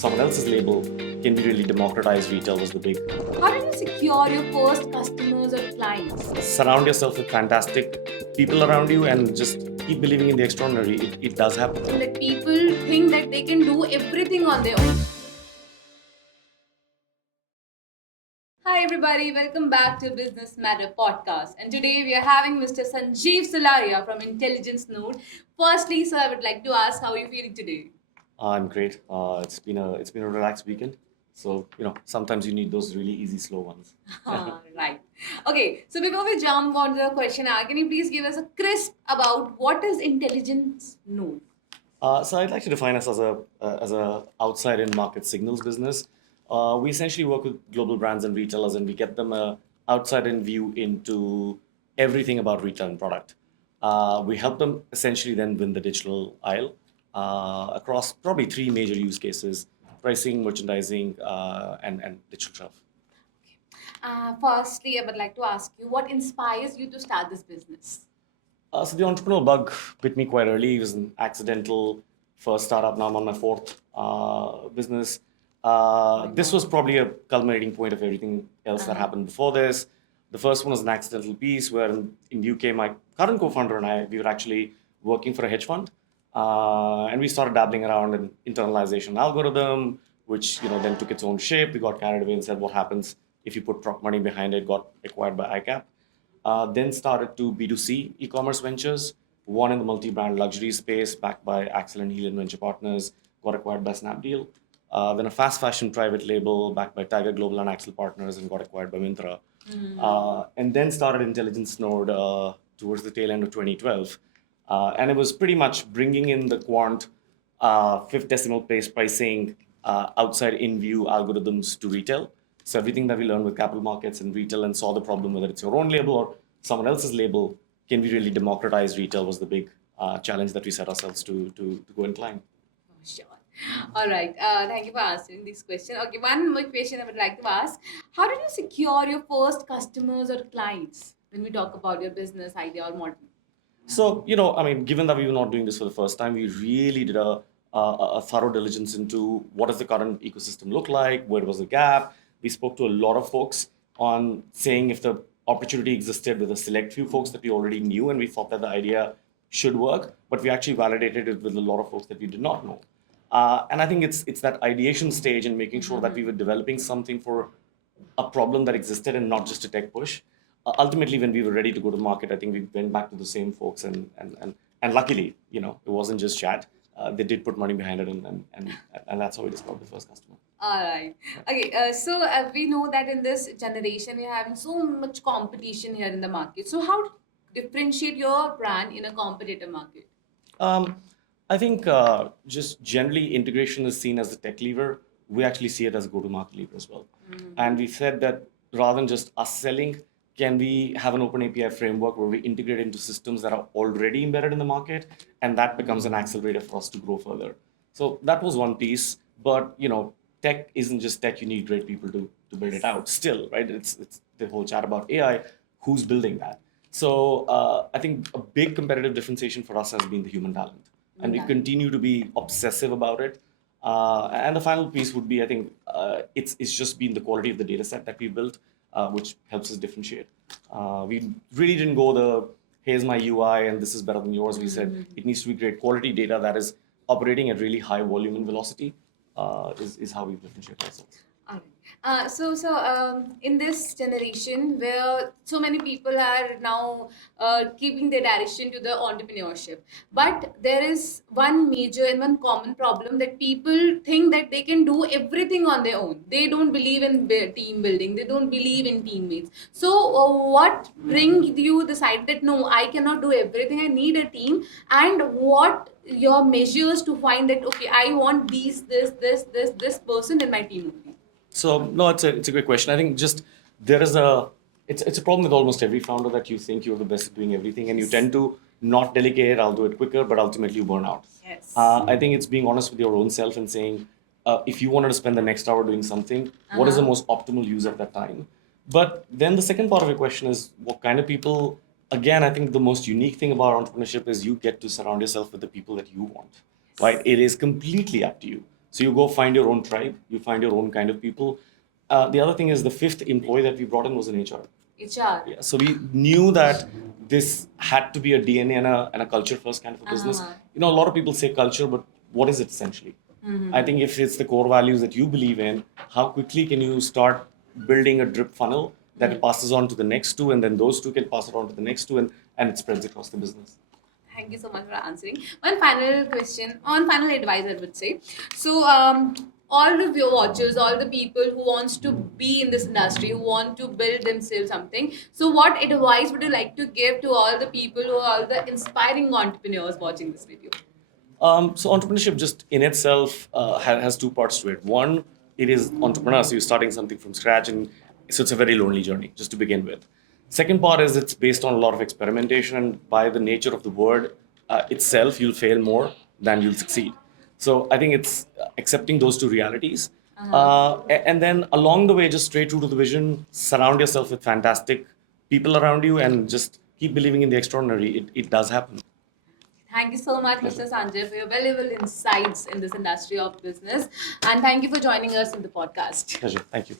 someone else's label, can we really democratize retail was the big. How did you secure your first customers or clients? Surround yourself with fantastic people around you and just keep believing in the extraordinary. It does happen. That people think that they can do everything on their own. Hi everybody, welcome back to Business Matter podcast. And today we are having Mr. Sanjeev Sularia from Intelligence Node. Firstly, sir, I would like to ask how are you feeling today? I'm great. It's been a relaxed weekend, so sometimes you need those really easy, slow ones. Right. Okay, so before we jump on to the question, can you please give us a crisp about what is Intelligence Node? So I'd like to define us as a outside in market signals business. We essentially work with global brands and retailers, and we get them a outside in view into everything about retail and product. We help them essentially then win the digital aisle across probably three major use cases: pricing, merchandising, and digital shelf. Firstly, I would like to ask you what inspires you to start this business? So the entrepreneurial bug bit me quite early. It was an accidental first startup. Now I'm on my fourth business. This was probably a culminating point of everything else that happened before this. The first one was an accidental piece where in UK, my current co-founder and I, we were actually working for a hedge fund. And we started dabbling around in internalization algorithm, which then took its own shape. We got carried away and said, what happens if you put money behind it? Got acquired by ICAP. Then started to B2C e-commerce ventures, one in the multi-brand luxury space backed by Axel and Helion Venture Partners, got acquired by Snapdeal. Then a fast fashion private label backed by Tiger Global and Axel Partners and got acquired by Myntra. And then started Intelligence Node towards the tail end of 2012. And it was pretty much bringing in the quant fifth decimal place pricing outside in view algorithms to retail. So everything that we learned with capital markets and retail and saw the problem, whether it's your own label or someone else's label, can we really democratize retail was the big challenge that we set ourselves to go and climb. Sure. All right. Thank you for answering this question. Okay, one more question I would like to ask. How did you secure your first customers or clients when we talk about your business idea or model? So, given that we were not doing this for the first time, we really did a thorough diligence into what does the current ecosystem look like, where was the gap. We spoke to a lot of folks on saying if the opportunity existed with a select few folks that we already knew and we thought that the idea should work, but we actually validated it with a lot of folks that we did not know. And I think it's that ideation stage and making sure that we were developing something for a problem that existed and not just a tech push. Ultimately, when we were ready to go to market, I think we went back to the same folks, and luckily, it wasn't just chat. They did put money behind it, and that's how we discovered the first customer. All right. Okay. So we know that in this generation we're having so much competition here in the market. So how to differentiate your brand in a competitive market? Um, I think just generally integration is seen as the tech lever. We actually see it as a go-to-market lever as well. And we said that rather than just us selling, can we have an open API framework where we integrate into systems that are already embedded in the market, and that becomes an accelerator for us to grow further. So that was one piece, but tech isn't just tech. You need great people to build it out. Still, right? It's the whole chat about AI. Who's building that? So I think a big competitive differentiation for us has been the human talent, and we continue to be obsessive about it. And the final piece would be, I think, it's just been the quality of the data set that we built, which helps us differentiate. We really didn't go the here's my UI and this is better than yours. We said it needs to be great quality data that is operating at really high volume and velocity. Is how we differentiate ourselves. All right. In this generation where so many people are now keeping their direction to the entrepreneurship, but there is one major and one common problem that people think that they can do everything on their own. They don't believe in team building. They don't believe in teammates. So, what brings you decide that no, I cannot do everything. I need a team, and what your measures to find that okay, I want this person in my team only. So no, it's a great question. I think just there is it's a problem with almost every founder that you think you're the best at doing everything, and you tend to not delegate. I'll do it quicker, but ultimately you burn out. Yes. I think it's being honest with your own self and saying, if you wanted to spend the next hour doing something, what is the most optimal use of that time? But then the second part of your question is what kind of people. Again, I think the most unique thing about entrepreneurship is you get to surround yourself with the people that you want. Right? It is completely up to you. So you go find your own tribe, you find your own kind of people. The other thing is the fifth employee that we brought in was an HR. HR. Yeah, so we knew that this had to be a DNA and a culture first kind of a business. Uh-huh. You know, a lot of people say culture, but what is it essentially? I think if it's the core values that you believe in, how quickly can you start building a drip funnel that it passes on to the next two, and then those two can pass it on to the next two, and it spreads across the business. Thank you so much for answering. One final question, on final advice, I would say. So, all of your watchers, all the people who wants to be in this industry, who want to build themselves something. So, what advice would you like to give to all the people who are all the inspiring entrepreneurs watching this video? So entrepreneurship just in itself has two parts to it. One, it is entrepreneur, so you're starting something from scratch, and so it's a very lonely journey just to begin with. Second part is it's based on a lot of experimentation, and by the nature of the word itself, you'll fail more than you'll succeed. So I think it's accepting those two realities, and then along the way, just stay true to the vision. Surround yourself with fantastic people around you, and just keep believing in the extraordinary. It does happen. Thank you so much, Mr. Sanjeev, for your valuable insights in this industry of business. And thank you for joining us in the podcast. Pleasure. Thank you.